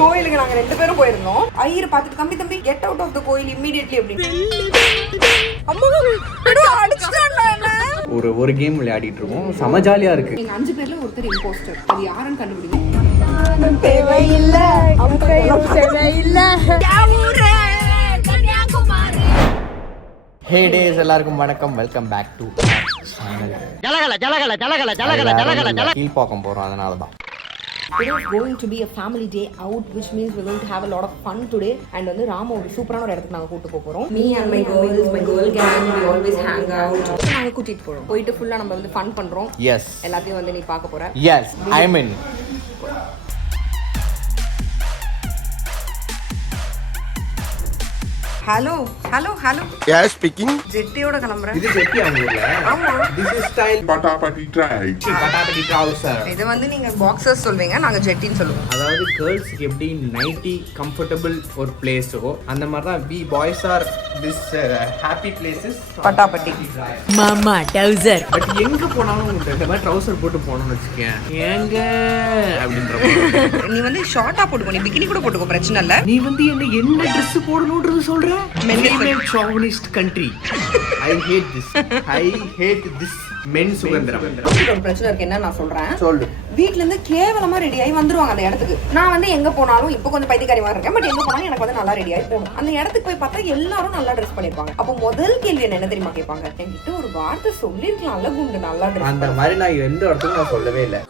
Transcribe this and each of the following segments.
கோயிலுக்கு நாங்க 2 பேரும் போயிருந்தோம். ஐயர் பார்த்துட்டு தம்பி கெட் அவுட் ஆஃப் த கோயில் இமிடியட்லி அப்படி ஒரு கேம் விளையாடிட்டு இருக்கோம். செம ஜாலியா இருக்கு. நீங்க 5 பேர்ல ஒருத்தர் இம்போஸ்டர். அது யாருன்னு கண்டுபிடிங்க. தேவையில்ல அவகையும் தேவையில்ல. ஹே டேஸ், எல்லாருக்கும் வணக்கம். Welcome back to channel. Kilpauk போறோம், அதனாலதான். It is going to be a family day out, which means we're going to have a lot of fun today. And வந்து ராம ஒரு சூப்பரான ஒரு இடத்துக்கு நாங்க கூட்டி போறோம். Me and my girls, my girl gang, we always hang out. நாங்க கூட்டிட்டு போறோம். போயிட்டு ஃபுல்லா நம்ம வந்து ஃபன் பண்றோம். Yes. எல்லாத்தையும் வந்து நீ பார்க்க போற. Yes, I'm in. Hello. Yes, speaking. ஜெட்டியோட கிளம்புறேன். இது ஜெட்டி அவங்கல. ஆமா. This is style Patapati try. பட்டாபட்டி trouser. இது வந்து நீங்க பாக்ஸர்ஸ் சொல்வீங்க, நாங்க ஜெட்டின்னு சொல்லுவோம். அதாவது கேர்ள்ஸ்க்கு எப்படி நைட்டி கம்ஃபர்டபுள் ஒரு பிளேஸோ அந்த மாதிரி தான் we boys are this happy places. பட்டாபட்டி. மாமா டவுசர். பட் எங்க போனாலும் உங்களுக்கு இந்த மாதிரி ட்ரவுசர் போட்டு போகணும்னு வச்சுக்கேன், ஏங்க அப்படின்ற. நீ வந்து ஷார்ட்டா போட்டுக்கோ, நீ பிகினி கூட போட்டுக்கோ, பிரச்சனை இல்ல. நீ வந்து என்ன ட்ரெஸ் போடணும்ன்றது சொல்ற? Men chauvinist country. I hate this men சுகந்திரம். ஒரு பிரச்சனை இருக்கு, என்ன நான் சொல்றேன் சொல்லு. வீட்ல இருந்து கேவலமா ரெடி ஆகி வந்துருவாங்க அந்த இடத்துக்கு. நான் வந்து எங்க போனாலும் இப்போ கொஞ்சம் பைத்தியக்காரி மாதிரி இருக்கேன், பட் எங்க போனாலும் எனக்கு வந்து நல்லா ரெடி ஆகி போகணும். அந்த இடத்துக்கு போய் பார்த்தா எல்லாரும் நல்லா ட்ரெஸ் பண்ணிருப்பாங்க. அப்போ முதல் கேள்வி என்ன தெரியுமா கேட்பாங்க, என்கிட்ட ஒரு வார்த்தை சொல்லிருக்கலாம்ல குண்டு, நல்லா ட்ரெஸ். அந்த மாதிரி நான் எந்த இடத்துக்கும் நான் சொல்லவே இல்லை.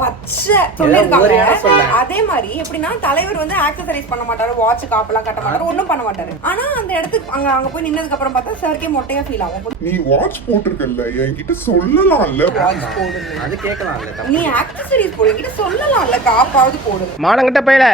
பச்சை சொல்லிருக்காங்க. அதே மாதிரி எப்படின்னா தலைவர் வந்து ஆக்சசரைஸ் பண்ண மாட்டாரு, வாட்ச் காப்பெல்லாம் கட்ட மாட்டாரு, ஒண்ணும் பண்ண மாட்டாரு. ஆனா அந்த இடத்துக்கு அங்க போய் நின்னதுக்கு அப்புறம் பார்த்தா சார்க்கே மொட்டையா ஃபீல் ஆகும். நீ வாட்ச் போட்டுருக்கல்ல, என்கிட்ட சொல்லலாம்ல. வாட்ச் போடு, அது கேட்கலாம்ல. நீ ஆக்சசரிஸ் போடு, என்கிட்ட சொல்லலாம்ல, காப்பாவது போடு. மானங்கட்ட பையல.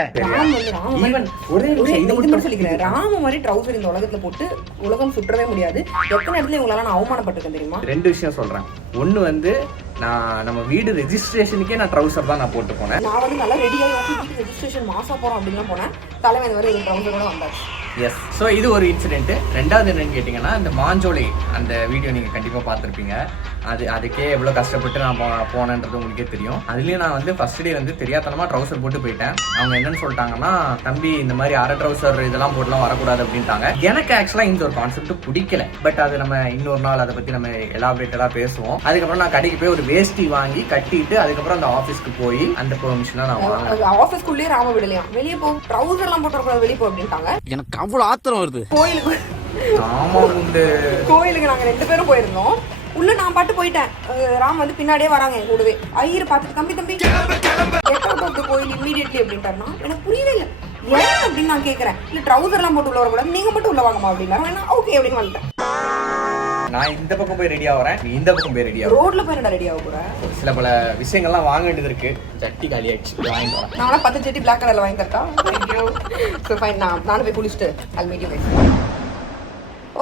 ராம மாதிரி ட்ரவுசர் இந்த உலகத்துல போட்டு உலகம் சுற்றவே முடியாது. எத்தனை இடத்துல இவங்களால நான் அவமானப்பட்டிருக்கேன் தெரியுமா? 2 விஷயம் சொல்றேன். ஒண்ணு வந்து நான் நம்ம வீடு ரெஜிஸ்ட்ரேஷனுக்கே நான் ட்ரவுசர் தான் நான் போட்டு போனேன். நான் வந்து நல்லா ரெடி ஆகி வீட்டு ரெஜிஸ்ட்ரேஷன் மாசா போறோம் அப்படின்னு போனேன். தலைவன் வரை இந்த ட்ரவுசர் கூட வந்தாச்சு. எஸ். ஸோ இது ஒரு இன்சிடென்ட். ரெண்டாவது என்னன்னு கேட்டிங்கன்னா, இந்த மாஞ்சோலை அந்த வீடியோ நீங்கள் கண்டிப்பாக பார்த்துருப்பீங்க. அதுக்கே எவ்வளோ கஷ்டப்பட்டு நான் போனேன்றது உங்களுக்கே தெரியும். அதுலேயும் நான் வந்து ஃபர்ஸ்ட் டே வந்து தெரியாதனமாக ட்ரவுசர் போட்டு போயிட்டேன். அவங்க என்னன்னு சொல்லிட்டாங்கன்னா, தம்பி இந்த மாதிரி அரை ட்ரவுசர் இதெல்லாம் போட்டுலாம் வரக்கூடாது அப்படின்ட்டாங்க. எனக்கு ஆக்சுவலாக இந்த ஒரு கான்செப்ட் பிடிக்கல. பட் அது நம்ம இன்னொரு நாள் அதை பற்றி நம்ம எலாபரேட்டடாக பேசுவோம். அதுக்கப்புறம் நான் கடைக்கு போய் ஒரு வேஷ்டி வாங்கி கட்டிட்டு அதுக்கப்புறம் அந்த ஆஃபீஸ்க்கு போய் அந்த பெர்மிஷனை நான் வாங்கினேன். ஆஃபீஸ்க்குள்ளேயே ராம விடலையா, வெளியே போ, ட்ரவுசர்லாம் போட்டுறக்கூடாது, வெளியே போ அப்படின்ட்டாங்க. எனக்கு அவ்வளவு ஆத்திரம் வருது. கோயிலுக்கு நாங்க 2 பேரும் போயிருந்தோம். உள்ள நான் பாட்டு போயிட்டேன். ராம் வந்து பின்னாடியே வராங்க என் கூடவே. ஐயர் பார்த்துட்டு தம்பி கெட் அவுட் ஆஃப் த கோயில் இமிடியட்லி அப்படின்ட்டாருன்னா எனக்கு புரியவே இல்லை. ஏன் அப்படின்னு நான் கேட்கறேன். இல்ல ட்ரவுசர்லாம் போட்டு உள்ள வரக்கூடாது, நீங்க மட்டும் உள்ள வாங்கம்மா அப்படின்னா ஓகே அப்படின்னு வந்துட்டேன். நான் இந்த பக்கம் போய் ரெடி ஆகிறேன், நீ இந்த பக்கம் போய் ரெடி ஆகும். ரோட்ல போய் ரெடி ஆக போறேன். சில பல விஷயங்கள்லாம் வாங்க வேண்டியது இருக்கு. ஜட்டி காலி ஆயிடுச்சு, வாங்கிட்டு வரேன். நான் 10 ஜட்டி பிளாக் கலர்ல வாங்கி தரட்டா? தேங்க்யூ. ஸோ ஃபைன், நானும் போய் குளிச்சுட்டு I'll meet you guys.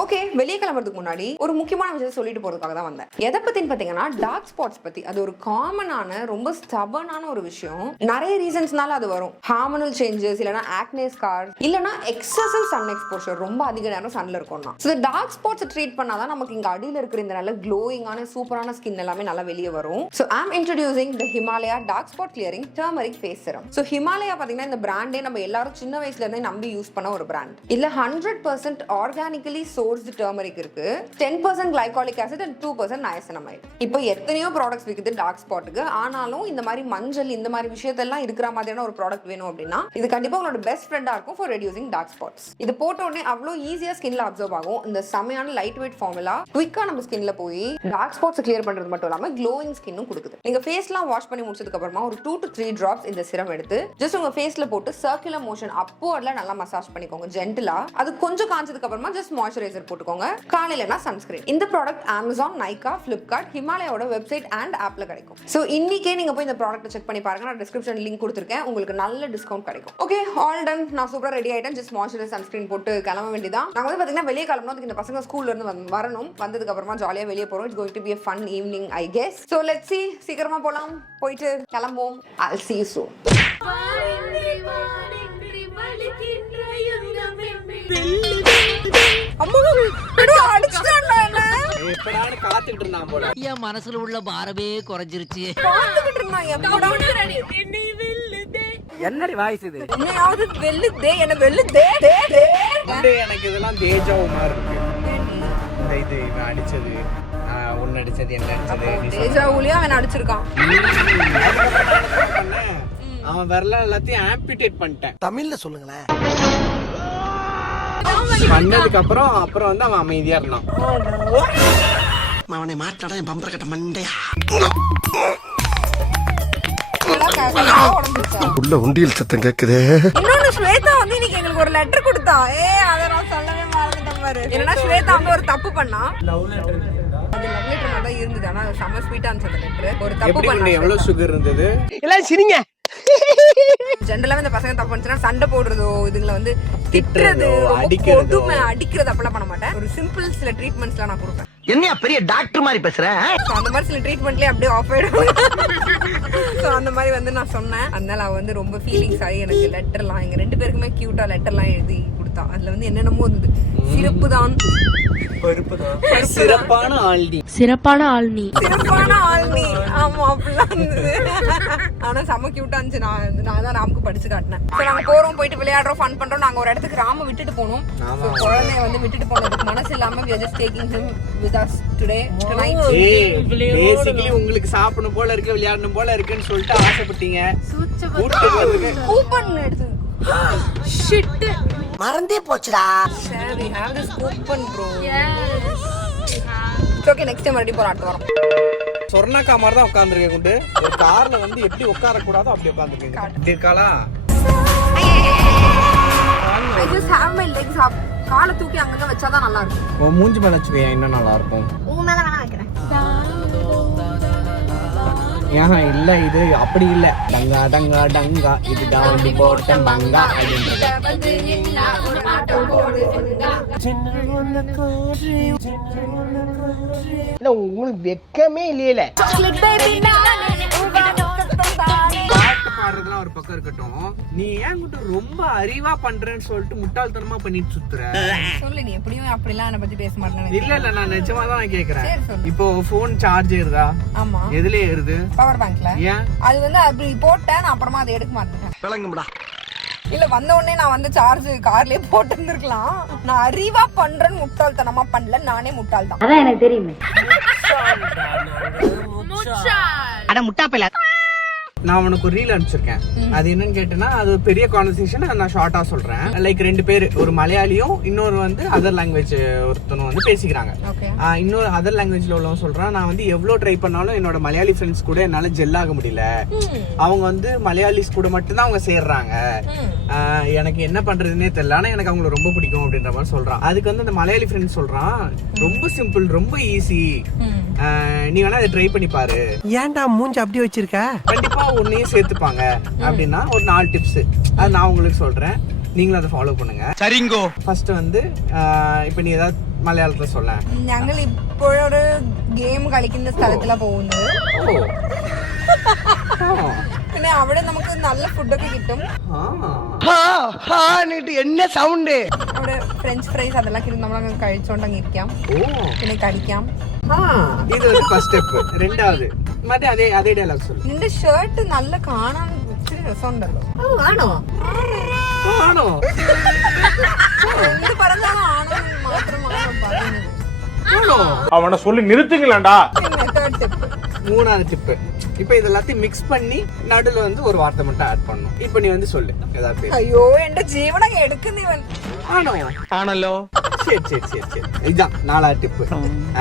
Okay, வெளியே கிளம்புறதுக்கு முன்னாடி ஒரு முக்கியமான விஷயத்தை சொல்லிட்டு போறதுக்காக தான் வந்தேன். எதை பத்தின்னு பாத்தீங்கன்னா, டார்க் ஸ்பாட்ஸ் பத்தி. அது ஒரு காமனான ரொம்ப ஸ்டபர்னான ஒரு விஷயம். நிறைய ரீசன்ஸ்னால அது வரும். ஹார்மோனல் சேஞ்சஸ், இல்லனா ஆக்னே ஸ்கார்ஸ், இல்லனா எக்ஸசிவ் சன் எக்ஸ்போஷர், ரொம்ப அதிக நேரம் சன்ல இருக்கோம்னா. ஸோ டார்க் ஸ்பாட்ஸ் ட்ரீட் பண்ணாதான் நமக்கு இங்க அடியில் இருக்கிற இந்த நல்ல க்ளோயிங்கான சூப்பரான ஸ்கின் எல்லாமே நல்லா வெளியே வரும். So I'm introducing the Himalaya dark spot clearing turmeric face serum. So Himalaya பாத்தீங்கன்னா இந்த பிராண்டே நம்ம எல்லாரும் சின்ன வயசுல இருந்தே நம்பி யூஸ் பண்ண ஒரு பிராண்ட். இல்ல 100% ஆர்கானிக்கலி சோர்ஸ்டு டர்மரிக் இருக்கு, 10% கிளைகாலிக் ஆசிட் and 2% niacinamide. இப்போ எத்தனையோ ப்ராடக்ட்ஸ் விக்குது டார்க் ஸ்பாட்டுக்கு. ஆனாலும் இந்த மாதிரி மஞ்சள் இந்த மாதிரி விஷயத்தெல்லாம் இருக்கிற மாதிரியான ஒரு ப்ராடக்ட் வேணும் அப்படின்னா இது கண்டிப்பா உங்களோட பெஸ்ட் ஃப்ரெண்டா இருக்கும் ஃபார் ரெடியூசிங் டார்க் ஸ்பாட்ஸ். இது போட்ட உடனே அவ்வளோ ஈஸியா ஸ்கின்ல அப்சர்வ் ஆகும். இந்த செமையான லைட் வெயிட் ஃபார்முலா குயிக்கா நம்ம ஸ்கின்ல போய் டார்க் ஸ்பாட்ஸ் கிளியர் பண்றது மட்டும் இல்லாம க்ளோயிங் ஸ்கின்னும் கொடுக்குது. நீங்க ஃபேஸ்லாம் வாஷ் பண்ணி முடிச்சதுக்கு அப்புறமா ஒரு 2 to 3 drops இந்த சிரம் எடுத்து ஜஸ்ட் உங்க ஃபேஸ்ல போட்டு சர்க்குலர் மோஷன் அப்போர்ட்ல நல்லா மசாஜ் பண்ணிக்கோங்க ஜென்டிலா. அது கொஞ்சம் காஞ்சதுக்கு அப்புறமா ஜஸ்ட் மாய்ஸ்சரைசர் போட்டுக்கோங்க. காலையிலனா சன்ஸ்கிரீன். இந்த ப்ராடக்ட் Amazon, Nykaa, Flipkart, ஹிமாலயாவோட வெப்சைட் அண்ட் ஆப்ல கிடைக்கும். சோ இன்னைக்கே நீங்க போய் இந்த ப்ராடக்ட் செக் பண்ணி பாருங்க. நான் டிஸ்கிரிப்ஷன் லிங்க் கொடுத்திருக்கேன், உங்களுக்கு நல்ல டிஸ்கவுண்ட் கிடைக்கும். Okay, all done. நான் சூப்பரா ரெடி ஆயிட்டேன். ஜஸ்ட் மாய்ஸ்சரைசர் சன்ஸ்கிரீன் போட்டு கிளம்ப வேண்டியதான். நாங்க வந்து பாத்தீங்கன்னா வெளியே கிளம்பணும். இந்த பசங்க ஸ்கூல்ல இருந்து வரணும். வந்ததுக்கு அப்புறமா ஜாலியா வெளியே போறோம். It's going to be a fun evening I guess. So let's see. சீக்கிரமா போலாம், போயிட்டு கிளம்புவோம். I'll see you soon. என் மனசுல உள்ள பாரமே குறைஞ்சிருச்சு. என்னடி வாய்ஸ் இது? என்னையாவது வெல்லுதே, என்ன வெல்லுதே. குண்டு எனக்கு இதெல்லாம் தேஜாவுமா இருக்கு. இந்த இது இவன் அடிச்சது, ஒன்னு அடிச்சது, என்ன அடிச்சது, நீ சொன்ன. தேஜாவுலயே அவன் அடிச்சிருக்கான். அவன் விரல எல்லாத்தையும் ஆம்பிடேட் பண்ணிட்டேன். தமிழ்ல சொல்லுங்களேன். பண்ணதுக்கு அப்புறம் வந்து அவன் அமைதியா இருந்தான். அவனை மாட்டாடா என் பம்பர கட்ட மண்டையா. உள்ள உண்டியல் சத்தம் கேக்குதே. இன்னொன்னு ஸ்வேதா வந்து இன்னைக்கு எங்களுக்கு ஒரு லெட்டர் கொடுத்தா. அத நான் சொல்லவே மறந்துட்டேன் பாரு. என்னன்னா ஸ்வேதா வந்து ஒரு தப்பு பண்ணா. லவ் லெட்டர் மாதிரி தான் இருந்தது. ஆனா செம ஸ்வீட்டா இருந்துச்சு அந்த லெட்டர். ஒரு தப்பு பண்ணா. எவ்வளவு சுகர் இருந்தது? எல்லாம் சிரிங்க. ஜெனரலா இந்த பசங்க தப்பு பண்ணுச்சுன்னா சண்டை போடுறதோ, இதுங்களை வந்து திட்டுறது, கொடுமை அடிக்கிறது அப்பெல்லாம் பண்ண மாட்டேன். ஒரு சிம்பிள் சில ட்ரீட்மெண்ட்ஸ்லாம் நான் கொடுப்பேன். என்னையா பெரிய டாக்டர் மாதிரி பேசுற? அந்த மாதிரி சில ட்ரீட்மெண்ட்லயே அப்படியே ஆஃப் ஆயிடும். ஸோ அந்த மாதிரி வந்து நான் சொன்னேன். அதனால அவ வந்து ரொம்ப ஃபீலிங்ஸ் ஆகி எனக்கு லெட்டர்லாம் எங்க 2 பேருக்குமே கியூட்டா லெட்டர்லாம் எழுதி கொடுத்தா. அதுல வந்து என்னென்னமோ இருந்தது. சிறப்பு தான், சிறப்பான ஆள்டி, சிறப்பான ஆள் நீ. சிறப்பான ஆள் நீ. ஆமா அப்படிலாம் இருந்தது. ஆனா செம்ம கியூட்டா இருந்துச்சு. நான் தான் ராமுக்கு படிச்சு காட்டினேன். ஸோ நாங்க போறோம், போயிட்டு விளையாடுறோம், ஃபன் பண்றோம். நாங்க ஒரு இடத்துக்கு ராம விட்டுட்டு போனோம். குழந்தைய வந்து விட்டுட்டு போனதுக்கு மனசு இல்லாம we are just taking him with us today tonight. Basically உங்களுக்கு சாப்பிடணும் போல இருக்கு, விளையாடணும் போல இருக்குன்னு சொல்லிட்டு ஆசைப்பட்டீங்க. கூப்பன் எடுத்து ஷிட் மறந்தே போச்சுடா. சரி we have this coupon bro. Okay next time மறுபடியும் போறோம். அடுத்த வாரம் சொர்ணாக்கா மாதிரி தான் உட்காந்துருக்கேன். குண்டு ஒரு கார்ல வந்து எப்படி உட்கார கூடாதோ அப்படி உட்காந்துருக்கேன். இப்படி இருக்காளா? I just have my legs up. காலை தூக்கி அங்கங்க வச்சாதான் நல்லா இருக்கும். உன் மூஞ்சி மேல வச்சுக்கோ, இன்னும் நல்லா இருக்கும். உங்க மேல வேணா வைக்கிறேன். ஏன் இல்ல, இது அப்படி இல்ல. டங்கா டங்கா டங்கா இது டவுன் போட்ட மங்கா அப்படின்றது. உங்களுக்கு வெக்கமே இல்லையில. பாட்டு பாடுறதுலாம் ஒரு பக்கம் இருக்கட்டும், நீ ஏன் கூட ரொம்ப அறிவா பண்றேன்னு சொல்லிட்டு முட்டாள்தனமா பண்ணிட்டு சுத்துற? சொல்லு, நீ எப்படியும் அப்படிலாம் என்ன பத்தி பேச மாட்டேன். இல்ல நான் நிஜமா தான் கேக்குறேன். சரி சொல்லு. இப்போ போன் சார்ஜ் ஏறுதா? ஆமா. எதுல ஏறுது? பவர் பேங்க்ல. ஏன் அது வந்து அப்படி போட்டேன், நான் அப்புறமா அதை எடுக்க மாட்டேன். விளங்கும்டா. இல்ல வந்த உடனே நான் வந்து சார்ஜ் கார்லயே போட்டு இருந்திருக்கலாம். நான் அறிவா பண்றேன்னு முட்டாள்தனமா பண்ணல, நானே முட்டாள் தான். அதான் எனக்கு தெரியுமே. அட முட்டா பையல. நான் உனக்கு ஒரு ரீல் அனுப்பிச்சிருக்கேன். அது என்னன்னு கேட்டேன்னா, அது பெரிய கான்வர்சேஷன். நான் ஷார்ட்டா சொல்றேன். லைக் 2 பேர், ஒரு மலையாளியும் இன்னொரு வந்து அதர் லாங்குவேஜ் ஒருத்தனும் வந்து பேசிக்கிறாங்க. இன்னொரு அதர் லாங்குவேஜ்ல உள்ளவன் சொல்றான், நான் வந்து எவ்வளவு ட்ரை பண்ணாலும் என்னோட மலையாளி ஃப்ரெண்ட்ஸ் கூட என்னால ஜெல் ஆக முடியல. அவங்க வந்து மலையாளிஸ் கூட மட்டும்தான் அவங்க சேர்றாங்க. எனக்கு என்ன பண்றதுன்னே தெரியல, ஆனா எனக்கு அவங்களை ரொம்ப பிடிக்கும் அப்படின்ற மாதிரி சொல்றான். அதுக்கு வந்து அந்த மலையாளி ஃப்ரெண்ட் சொல்றான், ரொம்ப சிம்பிள், ரொம்ப ஈஸி, நீ வேணா அதை ட்ரை பண்ணி பாரு. ஏன்டா மூஞ்சி அப்படி வச்சிருக்க? கண்டிப்பா உன்னையும் சேர்த்துப்பாங்க அப்படின்னா ஒரு 4 டிப்ஸ் அது நான் உங்களுக்கு சொல்றேன். நீங்களும் அதை ஃபாலோ பண்ணுங்க. சரிங்கோ. ஃபர்ஸ்ட் வந்து இப்ப நீ ஏதாவது മലയാളത്തിൽ சொல்லேன். ഞങ്ങൾ ഇപ്പോഴൊരു ഗെയിം കളിക്കുന്ന സ്ഥലത്തിലാ പോകുന്നത്. പിന്നെ അവിടെ നമുക്ക് നല്ല ഫുഡൊക്കെ കിട്ടും. என்ன സൗണ്ട്? അവിടെ ഫ്രഞ്ച് ഫ്രൈസ് അതെല്ലാം കിട്ടും. നമ്മളങ്ങ് കഴിച്ചോണ്ടങ്ങ് ഇരിക്കാം, പിന്നെ കഴിക്കാം. ഇത് ഒരു ഫസ്റ്റ് സ്റ്റെപ്പ്. രണ്ടാമത് മറ്റേ അതേ ഡയലോഗ് சொல்லு. നിന്റെ ഷർട്ട് നല്ല കാണാൻ ഇച്ചിരി രസമുണ്ടല്ലോ. ആണോ ആണോ എന്ത് പറഞ്ഞാലും ആണോ മാത്രമാണ് പറയുന്നത്. அவனை சொல்லி நிறுத்துங்களேன்டா. പിന്നെ തേർഡ് ടിപ്പ്, மூணாவது டிப்பு. இப்போ இதெல்லாத்தையும் மிக்ஸ் பண்ணி நடுவில் வந்து ஒரு வார்த்தை மட்டும் ஆட் பண்ணணும். இப்போ நீ வந்து சொல்லு ஏதாவது. അയ്യോ എന്റെ ജീവനങ്ങ് എടുക്കുന്നവൻ. ஆனோ ஆனല്ലോ. சரி சரி சரி சரி இதுதான் 4வது டிப்பு.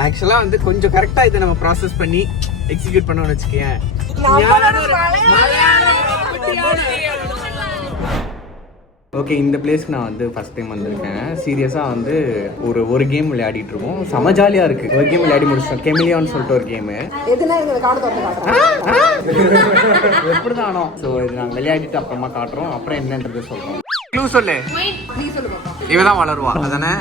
ஆக்சுவலா வந்து கொஞ்சம் கரெக்டா இதை நம்ம ப்ராசஸ் பண்ணி எக்ஸிக்யூட் பண்ணணும்னு வச்சுக்கேன். ஓகே, இந்த பிளேஸ்க்கு நான் வந்து ஃபர்ஸ்ட் டைம் வந்திருக்கேன். சீரியஸாக வந்து ஒரு கேம் விளையாடிட்டு இருக்கோம். செம ஜாலியாக இருக்குது. ஒரு கேம் விளையாடி முடிச்சிட்டோம். கெமிலியான்னு சொல்லிட்டு ஒரு கேமு. எப்படி தானோ. ஸோ இது நாங்கள் விளையாடிட்டு அப்புறமா காட்டுறோம். அப்புறம் என்னன்றது சொல்கிறோம். க்ளூ சொல்லு. இவ தான் வளருவா அதானே?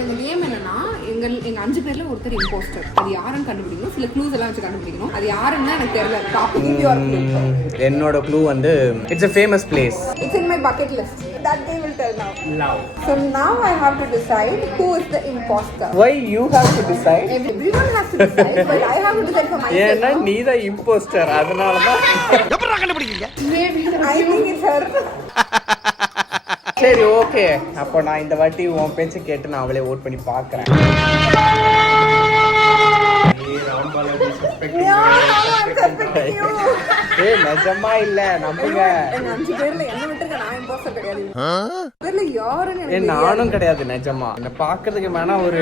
இந்த கேம் என்னன்னா, எங்க எங்க 5 பேர்ல ஒருத்தர் இம்போஸ்டர். அது யாருன்னு கண்டுபிடிக்கணும். சில க்ளூஸ் எல்லாம் வச்சு கண்டுபிடிக்கணும். அது யாருன்னு எனக்கு தெரியல. என்னோட க்ளூ வந்து it's a famous place. It's in my bucket list. That they will tell now. Love. So now I have to decide who is the imposter. Why you have to decide? Everyone has to decide, but I have to decide for myself. ஏன்னா நீ தான் impostor, அதனால தான். எப்படா கண்டுபிடிக்கீங்க? I think it's her. சரி okay, அப்போ நான் இந்த வாட்டி உன் பேச்சை கேட்டு நான் அவளே ஓட் பண்ணி பார்க்குறேன். நிஜமா இல்ல நம்புங்க. எங்க 5 பேர்ல என்ன விட்டுருக்க, நான் imposter கிடையாது. பேர்ல யாருன்னு எனக்கு தெரியாது. நானும் கிடையாது நிஜமா. என்ன பார்க்கிறதுக்கு வேணா ஒரு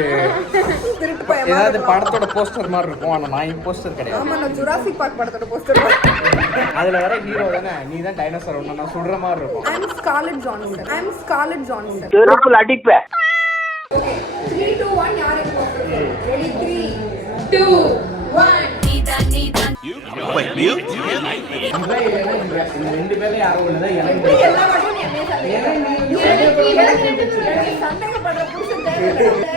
திருட்டு பையன் மாதிரி ஏதாவது இருப்பான். படத்தோட போஸ்டர் மாதிரி இருக்கும், ஆனா நான் இம்போஸ்டர் கிடையாது. ஆமா, நான் ஜுராசிக் பார்க் படத்தோட போஸ்டர். அதுல வர ஹீரோ தானே, நீ தான் டைனோசர் ஒண்ணு நான் சுடுற மாதிரி இருக்கும். I'm Scarlett Johansson. I'm Scarlett Johansson. செருப்புல அடிப்பேன். 3 2 1 யார் imposter? Ready 3 2 1. இந்த ரெண்டு பேர்ல யாரோ ஒண்ணுதான் எனக்கு இப்படி எல்லா வாட்டியும் நீ என்னைய சந்தேகப்படுற புருஷன் தேவையில்லை.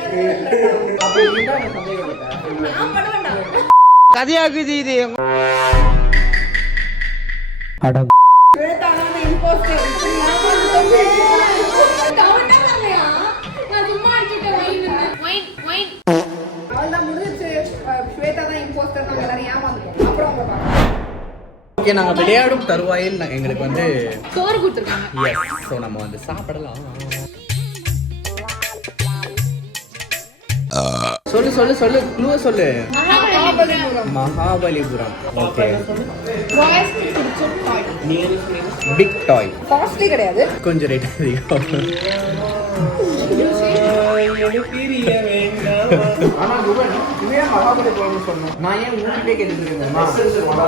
அப்ப நீதான் என்ன சந்தேகப்பட்ட. நான் பண்ண வேண்டாம். கதையாக்குது இது. ஸ்வேதானா imposter. நான் சும்மா அடிச்சிட்டேன். வைன் அவ்வளவுதான் முடிஞ்சிச்சு. ஸ்வேதா தான் imposter. நாங்க எல்லாரும் ஏமாந்துட்டோம். அப்புறம் அவங்க பார்க்கலாம். ஓகே, நாங்க விளையாடும் தருவாயில் எங்களுக்கு வந்து சோறு கொடுத்துருக்காங்க. எஸ், ஸோ நம்ம வந்து சாப்பிடலாம். சொல்லு சொல்லு சொல்லு, க்ளூ சொல்லு. மகாபலிபுரம். ஓகே, பிக் டாய். காஸ்ட்லி கிடையாது. கொஞ்சம் ரேட் அதிகம். ஆனா குபன், இதுவே மகாபலிபுரம்னு சொன்னேன். நான் ஏன் ஊருக்கே கேட்டுட்டு இருக்கேன்.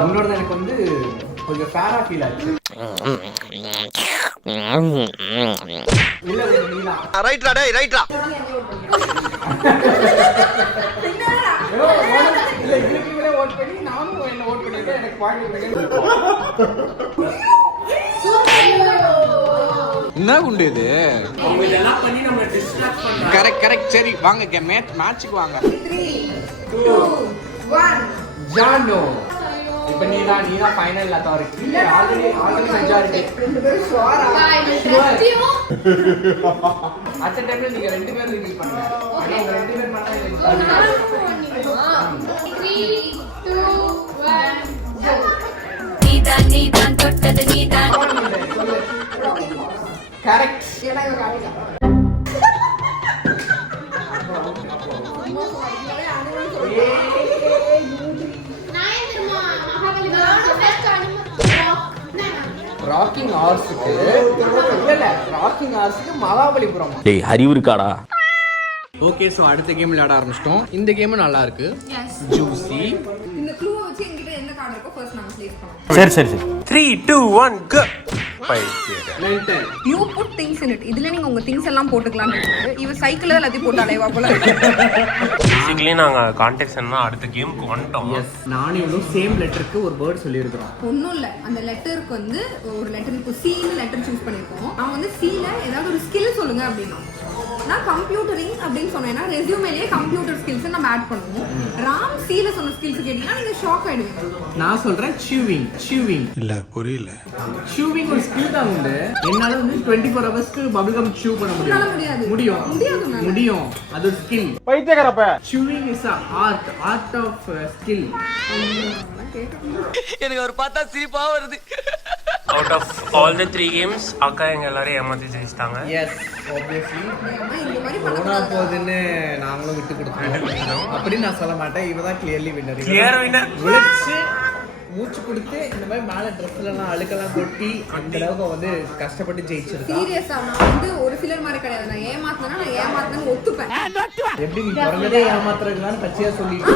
இன்னொரு எனக்கு வந்து கொஞ்சம் ஃபேரா ஃபீல் ஆச்சு. இல்ல நீதான். ரைட்ரா டேய் ரைட்ரா. இல்ல இதுக்கு மேல ஓட் பண்ணி நானும் என்ன ஓட் பண்ணிட்டேன். எனக்கு பாயிண்ட் என்ன குண்டு இது? இதெல்லாம் பண்ணி நம்ம டிஸ்ட்ராக்ட் பண்றோம். Correct correct. சரி வாங்க மேட்ச்க்கு வாங்க. 3 2 1. ஜானோ. இப்போ நீதான் ஃபைனல் அத்தாரிட்டி. Already majority. ரெண்டு பேரும் ஷுவரா? அட் டைம்ல நீங்க ரெண்டு பேரும் ரிவீல் பண்ணுங்க. ஆனா உங்க ரெண்டு பேர் மட்டும் 3 2 1 நீதான் தொட்டது நீதான். கரெக்ட். ஏன்னா இவங்க காட்டிட்டாங்க. ராக்கிங் ஹார்ஸ்க்கு இல்ல ராக்கிங் ஹார்ஸ்க்கு மகாபலிபுரம். டேய் அறிவு இருக்காடா? ஓகே, ஸோ அடுத்த கேம் விளையாட ஆரம்பிச்சிட்டோம். இந்த கேமும் நல்லா இருக்கு, ஜூசி. இந்த க்ளூவை வச்சு என்கிட்ட என்ன கார்டு இருக்கோ ஃபர்ஸ்ட் நாம ப்ளேஸ் பண்ணுவோம். சரி 3 2 1 go. You put things in it. இதுல நீங்க உங்க திங்ஸ் எல்லாம் போட்டுக்கலாம்னு இருக்கு. இவ சைக்கிள் எல்லாத்தையும் போட்டு அலைவா போல. பேசிக்கலி நாங்க கான்டெக்ட் என்ன அடுத்த கேமுக்கு வந்துட்டோம். எஸ், நானும் இவனும் சேம் லெட்டருக்கு ஒரு வேர்ட் சொல்லியிருக்கிறோம். ஒன்றும் இல்லை, அந்த லெட்டருக்கு வந்து ஒரு லெட்டர் இப்போ சீன்னு லெட்டர் சூஸ் பண்ணியிருக்கோம். அவன் வந்து சீல ஏதாவது ஒரு ஸ்கில் சொல்லுங்க அப்படின்னா, நான் கம்ப்யூட்டரிங் அப்படின்னு சொன்னேன்னா ரெஸ்யூமேலேயே கம்ப்யூட்டர் ஸ்கில்ஸ் நம்ம ஆட் பண்ணுவோம். ராம் சீல சொன்ன ஸ்கில்ஸ் கேட்டீங்கன்னா நீங்க ஷாக் ஆயிடுவீங்க. நான் சொல்றேன் சூவிங். இல்ல புரியல. சூவிங் ஒரு ஸ்கில் தான் உண்டு. என்னால வந்து 24 ஹவர்ஸ்க்கு பபிள் கம் சூ பண்ண என்னால முடியாது. முடியும். அது ஒரு ஸ்கில். பைத்தியக்காரப்ப. Chewing is a art of skill. எனக்கு ஒரு பார்த்தா சிரிப்பா வருது. Out of all the 3 games அக்கா எங்க எல்லாரும் ஏமாத்தி ஜெயிச்சிட்டாங்க. எஸ், ஆப்வியஸ்லி இந்த மாதிரி போனா போகுதுன்னு நாங்களும் விட்டு கொடுத்தோம். அப்படி நான் சொல்ல மாட்டேன். இவதான் கிளியர்லி வின்னர். Clear winner. விழிச்சு மூச்சு கொடுத்து இந்த மாதிரி மேல ட்ரெஸ்ல எல்லாம் அழுக்கெல்லாம் கொட்டி அந்த அளவுக்கு வந்து கஷ்டப்பட்டு ஜெயிச்சிருக்கா. சீரியஸா நான் வந்து ஒரு சிலர் மாதிரி கிடையாது. நான் ஏமாத்தினேன்னு ஒத்துப்பேன். எப்படி நீ பிறந்ததே ஏமாத்துறதுலான்னு பச்சையா சொல்லிட்டு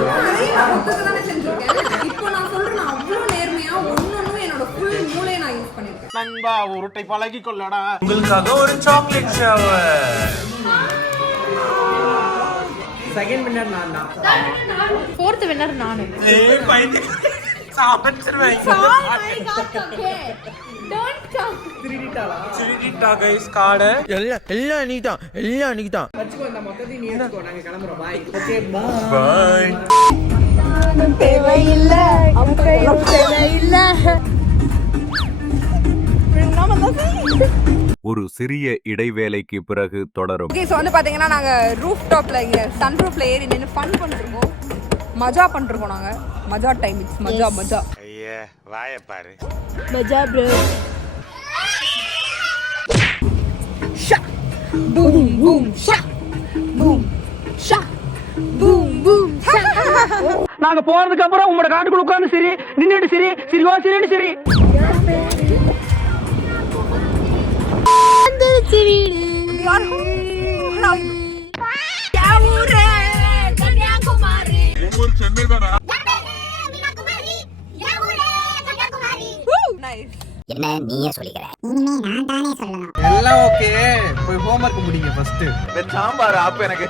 ஒத்துக்கதானே செஞ்சிருக்கேன். இப்போ நான் சொல்றேன், நான் அவ்வளவு நேர்மையா ஒன்னொன்னும் என்னோட ஃபுல் மூளையை நான் யூஸ் பண்ணிருக்கேன். நண்பா உருட்டை பழகி கொள்ளடா. உங்களுக்காக ஒரு சாக்லேட் ஷவர். செகண்ட் வின்னர் நான் தான். ஃபோர்த் வின்னர் நானு. திருடிட்டா கைஸ் கார்டு. எல்லாம் அன்னைக்கு தான் வச்சுக்கோ, இந்த மொத்தத்தையும் நீ எடுத்துக்கோ, நாங்க கிளம்புறோம். பாய். ஓகே, பாய். ஒரு சிறிய இடைவேளைக்கு பிறகு தொடரும். ஓகே, ஸோ வந்து பார்த்தீங்கன்னா நாங்கள் ரூஃப் டாப்பில் இங்கே சன் ரூஃபில் ஏறி நின்று ஃபன் பண்ணிருக்கோம், மஜா பண்ணிருக்கோம். நாங்கள் மஜா டைம், இட்ஸ் மஜா மஜா. ஐயா வாய பாரு. மஜா bro. Boom boom Shah boom Shah boom boom Shah. நாங்க போறதுக்கு அப்புறம் உங்களோட காட்டுக்குள்ள உட்கார்ந்து சரி நின்னுட்டு சரி சிரிவா சரி சரி என்ன நீயே சொல்லிக்கிற? எல்லாம் ஓகே. போய் ஹோம்வொர்க் முடிங்க ஃபர்ஸ்ட். சாம்பார் ஆப்பு எனக்கு